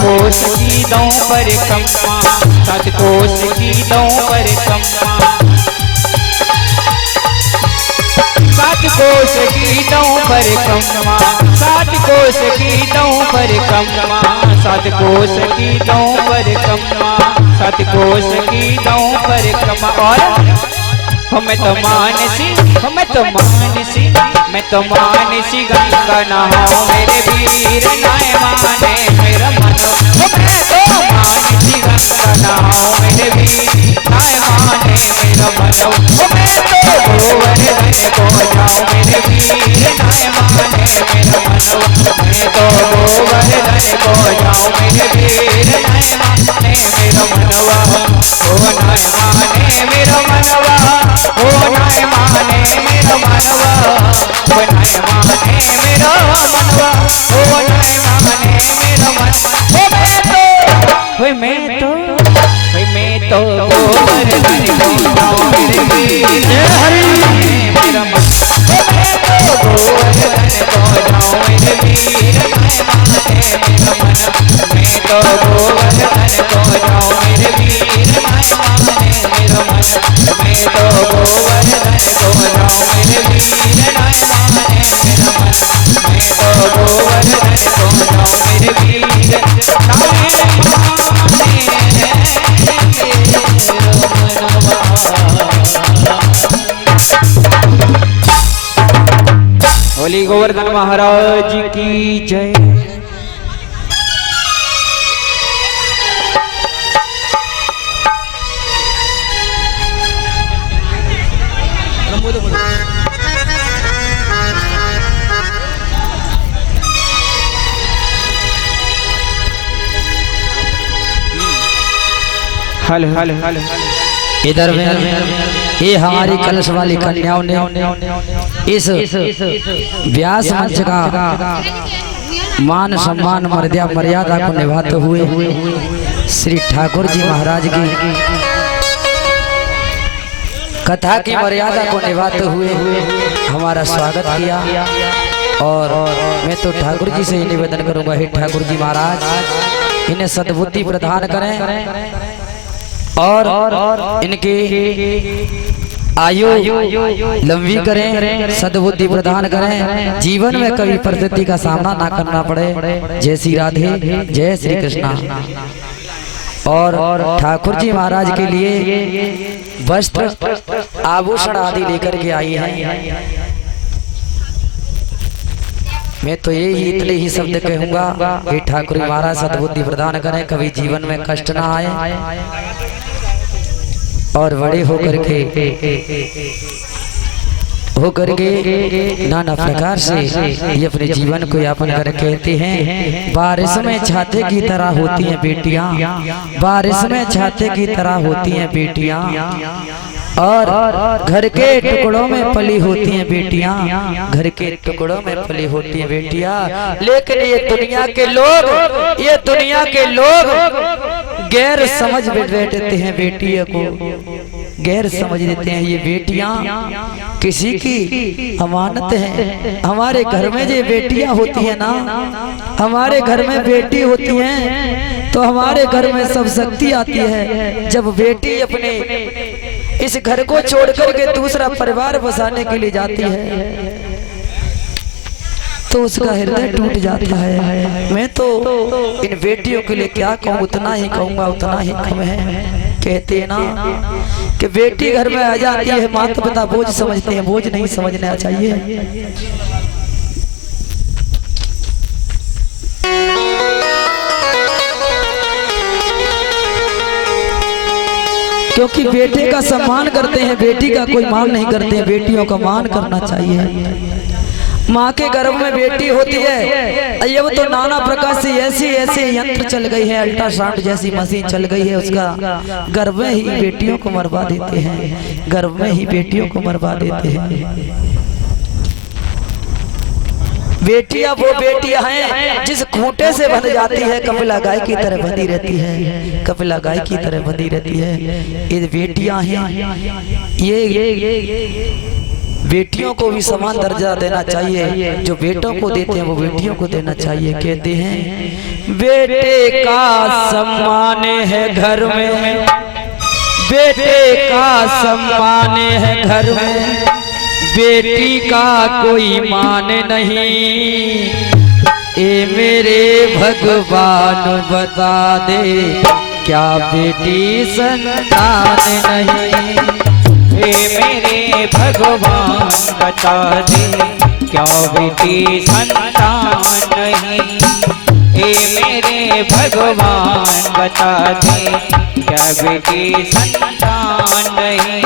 कोस की दो परिक्रमा, 7 कोस की दो परिक्रमा, 7 कोस की दो परिक्रमा, 7 कोस की दो परिक्रमा, 7 कोस की दो परिक्रमा, 7 कोस की दो परिक्रमा। और मैं तो मानसी, मैं तो मानसी, मैं तो मानसी गंगा नहाऊं मेरे वीर नाय माने मेरा मनो। मैं तो मानसी गंगा नहाऊं मेरे वीर नाय माने मेरा मनो। मैं तो गोवर्धन को जाऊं मेरे वीर नाय माने मेरा मनो। मैं तो गोवर्धन को जाऊं मेरे वीर नाय माने मेरा मनवा। ओ नाय माने मेरा मनवा, ओ नाय माने मेरा मनवा, ओ नाय माने मेरा मनवा, ओ नाय माने मेरा मनवा। मैं तो गोवर्धन को जाऊं मेरे वीर मेरा मन। मैं तो गोवर्धन को जाऊं मेरे वीर नाय माने मेरा मन। मैं तो गोवर्धन को जाऊं मेरे वीर नाय माने मेरा मन। मैं तो गोवर्धन को जाऊं मेरे वीर नाय माने मेरा मन। मैं तो गोवर्धन को जाऊं मेरे वीर नाय माने मेरा मनवा। बोली गोवर्धन महाराज की जय। हल हल हल इधर में ये हमारी कलश वाली कन्याओं ने इस व्यास मंच का मान सम्मान मर्यादा को निभाते हुए श्री ठाकुर जी महाराज की कथा की मर्यादा को निभाते हुए हमारा स्वागत किया। और मैं तो ठाकुर जी से ही निवेदन करूंगा, हे ठाकुर जी महाराज इन्हें सद्बुद्धि प्रदान करें और इनकी आयु लंबी करें, सद्बुद्धि प्रदान करें, जीवन में कभी परिस्थिति का सामना ना करना पड़े। जय श्री राधे, जय श्री कृष्णा। और ठाकुर जी महाराज के लिए वस्त्र आभूषण आदि लेकर के आई है। मैं तो यही इतने ही शब्द कहूंगा, हे ठाकुर महाराज सद्बुद्धि प्रदान करें, कभी जीवन में कष्ट ना आए और बड़े होकर के नाना प्रकार से ये अपने जीवन को यापन कर कहते हैं। बारिश में छाते की तरह होती हैं बेटियां, बारिश में छाते की तरह होती हैं बेटियां, और घर के टुकड़ों में पली होती हैं बेटियां, घर के टुकड़ों में पली होती हैं बेटियां। लेकिन ये दुनिया के लोग गैर समझ बैठते हैं बेटियों को, गैर समझ देते हैं। ये बेटियां किसी की अमानत है। हमारे घर में जो बेटियां होती हैं ना, हमारे घर में बेटी होती हैं तो हमारे घर में सब शक्ति आती है। जब बेटी अपने इस घर को छोड़ करके दूसरा परिवार बसाने के लिए जाती है तो उसका हृदय टूट जाता है। मैं तो इन बेटियों के लिए क्या कहूँ, उतना ही कहूँगा, उतना ही कम है। कहते हैं ना कि बेटी घर में आ जाती है, माता पिता बोझ समझते हैं, बोझ नहीं समझना चाहिए। क्योंकि बेटे का सम्मान करते हैं, बेटी का कोई मान नहीं करते हैं। बेटियों का मान करना चाहिए। माँ के गर्भ में बेटी होती है, अब तो नाना प्रकार से ऐसे यंत्र चल गई है, अल्ट्रासाउंड जैसी मशीन चल गई है, उसका गर्भ में ही बेटियों को मरवा देते हैं, गर्भ में ही बेटियों को मरवा देते हैं। बेटियां वो बेटियां हैं जिस खूंटे से बंध जाती है, कपिला गाय की तरह बंधी रहती है, कपिला गाय की तरह बंधी रहती है। ये बेटियां हैं, ये बेटियों को भी समान दर्जा देना चाहिए, जो बेटों को देते हैं वो बेटियों को देना चाहिए। कहते हैं बेटे का सम्मान है घर में, बेटे का सम्मान है घर में, बेटी का कोई मान नहीं। ए मेरे भगवान बता दे क्या बेटी संतान नहीं। हे मेरे भगवान बता दे क्या बेटी संतान नहीं। हे मेरे भगवान बता दे क्या बेटी संतान नहीं।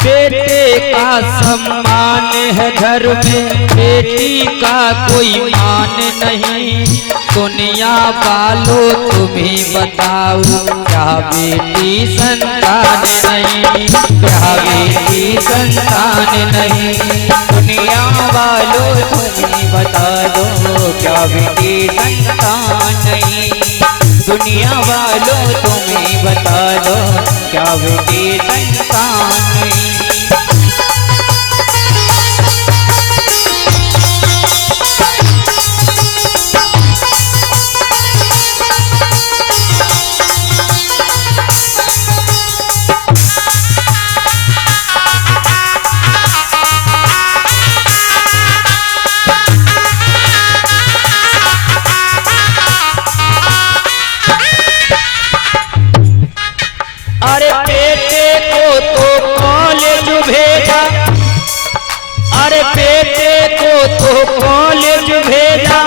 बेटे का सम्मान है घर में, बेटी का कोई मान नहीं। दुनिया वालों तुम्हें बताओ क्या बेटी संतान नहीं, क्या बेटी संतान नहीं। दुनिया वालों तुम्हें बता दो क्या बेटी संतान नहीं। दुनिया वालों तुम्हें बता दो क्या बेटी संतान नहीं। अरे बेटे को तो कॉलेज भेजा, अरे बेटे को तो कॉलेज भेजा,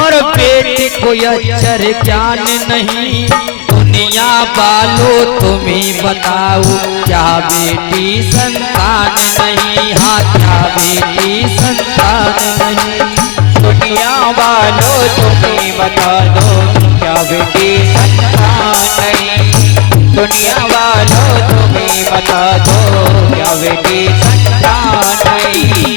और बेटी को अक्षर ज्ञान नहीं। दुनिया वालों तुम्हें बताओ क्या बेटी संतान नहीं। हाँ क्या बेटी संतान नहीं। दुनिया वालों तुम्हें बता दो क्या बेटी संतान नहीं। दुनिया वालों तुम्हें बता दो क्या बेटी संतान नहीं।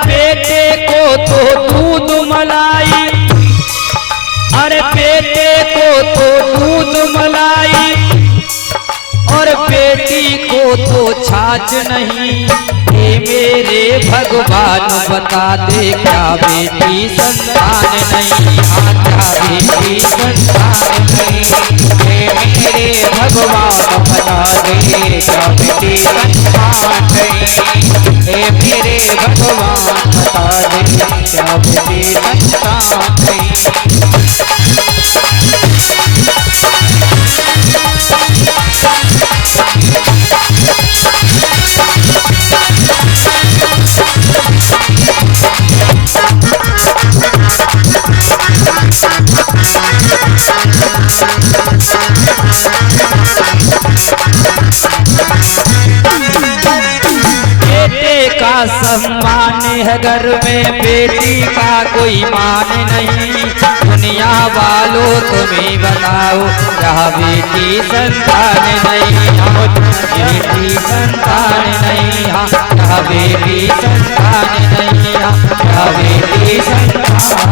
बेटे को तो दूध मलाई, अरे बेटे को तो दूध मलाई, और बेटी को तो छाछ नहीं। हे मेरे भगवान बता दे क्या बेटी संतान नहीं। हाँ क्या बेटी संतान नहीं। हे मेरे भगवान बता दे क्या बेटी संतान नहीं। हे मेरे भगवान बता दे क्या बेटी संतान नहीं। बेटे का सम्मान है घर में, बेटी का कोई मान नहीं। दुनिया वालों तुम्हें बताओ क्या बेटी संतान नहीं। हाँ बेटी संतान नहीं। हाँ क्या बेटी संतान नहीं। हाँ क्या बेटी संतान।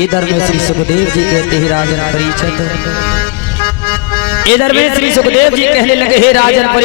इधर में श्री सुखदेव जी कहते हैं राजन परीक्षित, इधर में श्री सुखदेव जी कहने लगे हे राजन परीक्षित,